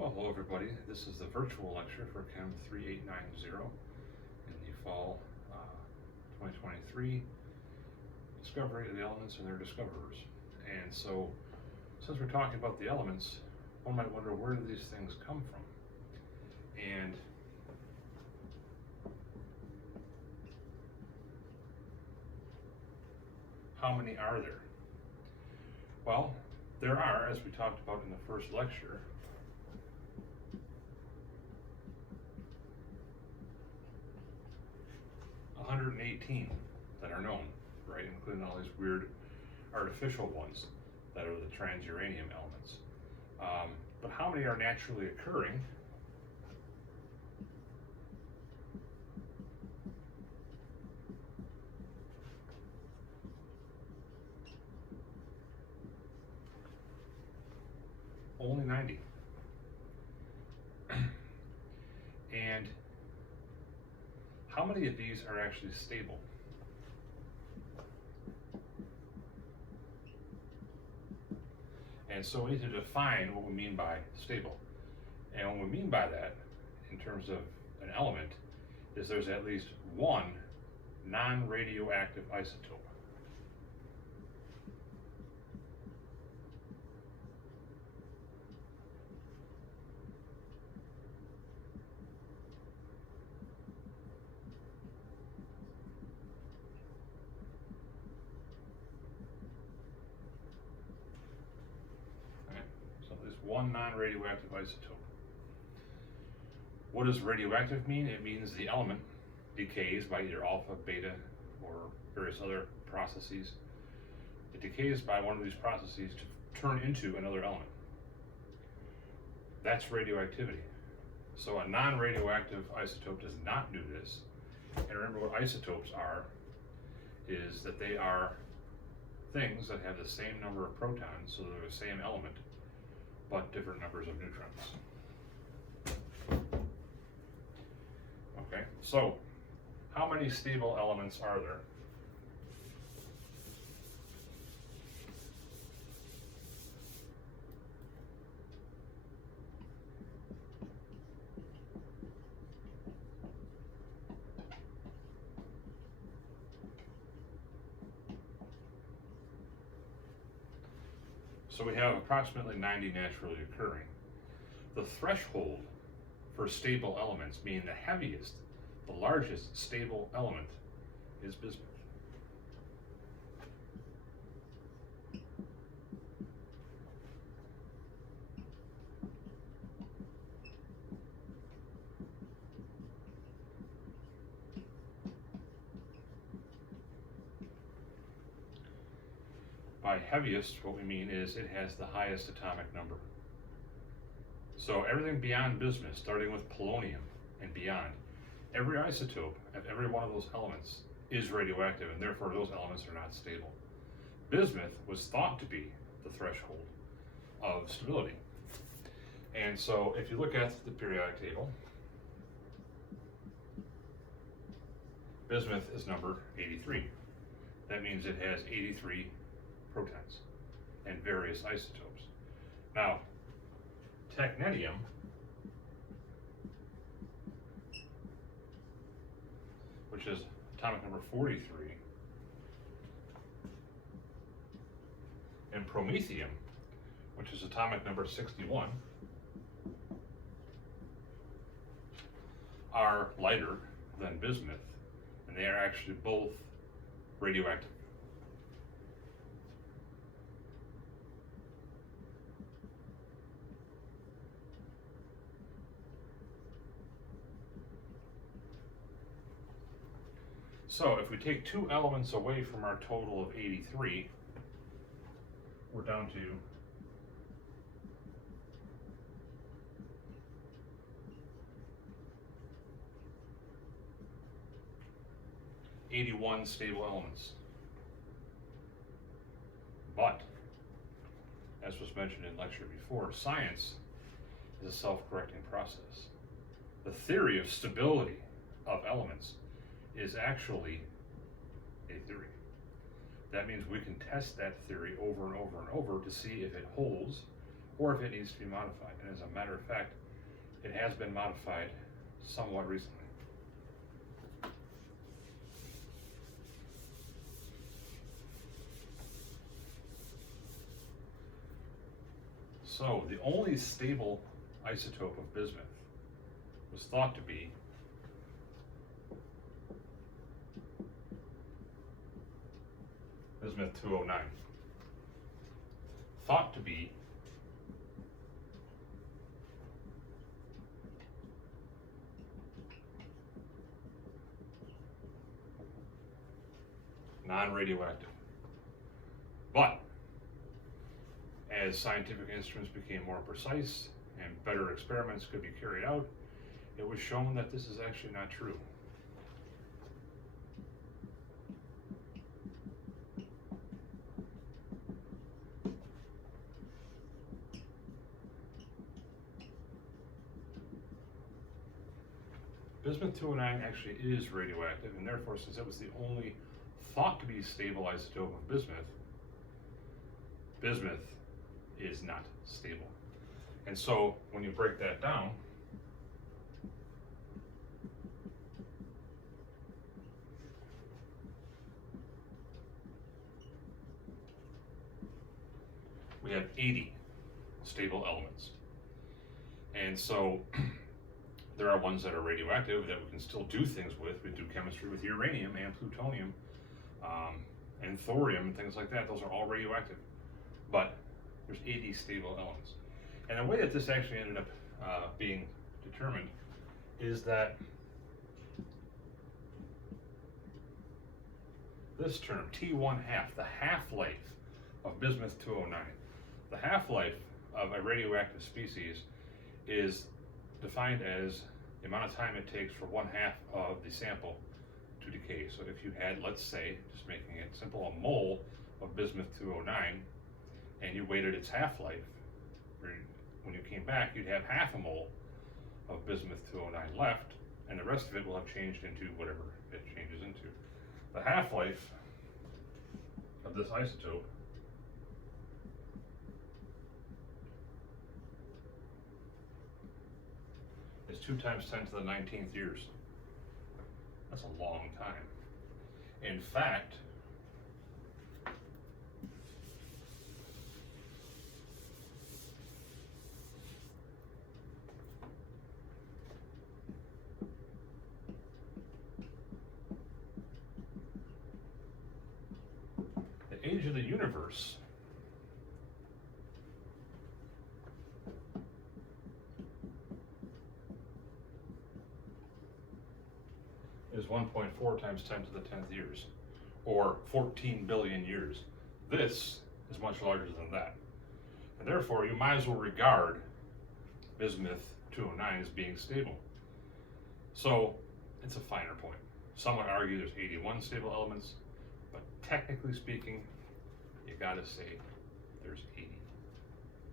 Well, hello everybody. This is the virtual lecture for CHEM 3890 in the fall 2023 discovery of the elements and their discoverers. And so, since we're talking about the elements, one might wonder, where do these things come from? And how many are there? Well, there are, as we talked about in the first lecture, 118 that are known, right? Including all these weird artificial ones that are the transuranium elements. But how many are naturally occurring? Only 90. And how many of these are actually stable? And so we need to define what we mean by stable. And what we mean by that, in terms of an element, is there's at least one non-radioactive isotope. One non-radioactive isotope. What does radioactive mean? It means the element decays by either alpha, beta, or various other processes. It decays by one of these processes to turn into another element. That's radioactivity. So a non-radioactive isotope does not do this. And remember, what isotopes are is that they are things that have the same number of protons, so they're the same element, but different numbers of neutrons. Okay, so how many stable elements are there? So we have approximately 90 naturally occurring. The threshold for stable elements, meaning the heaviest, the largest stable element, is bismuth. By heaviest, what we mean is it has the highest atomic number. So everything beyond bismuth, starting with polonium and beyond, every isotope of every one of those elements is radioactive, and therefore those elements are not stable. Bismuth was thought to be the threshold of stability. And so if you look at the periodic table, bismuth is number 83. That means it has 83 protons and various isotopes. Now, technetium which is atomic number 43, and promethium, which is atomic number 61, are lighter than bismuth, and they are actually both radioactive. So if we take two elements away from our total of 83, we're down to 81 stable elements. But, as was mentioned in lecture before, science is a self-correcting process. The theory of stability of elements is actually a theory. That means we can test that theory over and over and over to see if it holds or if it needs to be modified. And as a matter of fact, it has been modified somewhat recently. So the only stable isotope of bismuth was thought to be bismuth 209. Thought to be non-radioactive. But as scientific instruments became more precise and better experiments could be carried out, it was shown that this is actually not true. Bismuth 209 actually is radioactive, and therefore, since it was the only thought to be stable isotope of bismuth, bismuth is not stable. And so when you break that down, we have 80 stable elements. And so there are ones that are radioactive that we can still do things with. We do chemistry with uranium and plutonium and thorium and things like that. Those are all radioactive. But there's 80 stable elements. And the way that this actually ended up being determined is that this term, T1 half, the half-life of bismuth 209, the half-life of a radioactive species is defined as the amount of time it takes for 1/2 of the sample to decay. So if you had, let's say, just making it simple, a mole of bismuth 209, and you waited its half-life, when you came back, you'd have half a mole of bismuth 209 left, and the rest of it will have changed into whatever it changes into. The half-life of this isotope is 2 times 10 to the 19th years. That's a long time. In fact, the age of the universe is 1.4 times 10 to the 10th years, or 14 billion years. This is much larger than that. And therefore, you might as well regard bismuth 209 as being stable. So, it's a finer point. Some would argue there's 81 stable elements, but technically speaking, you gotta say there's 80.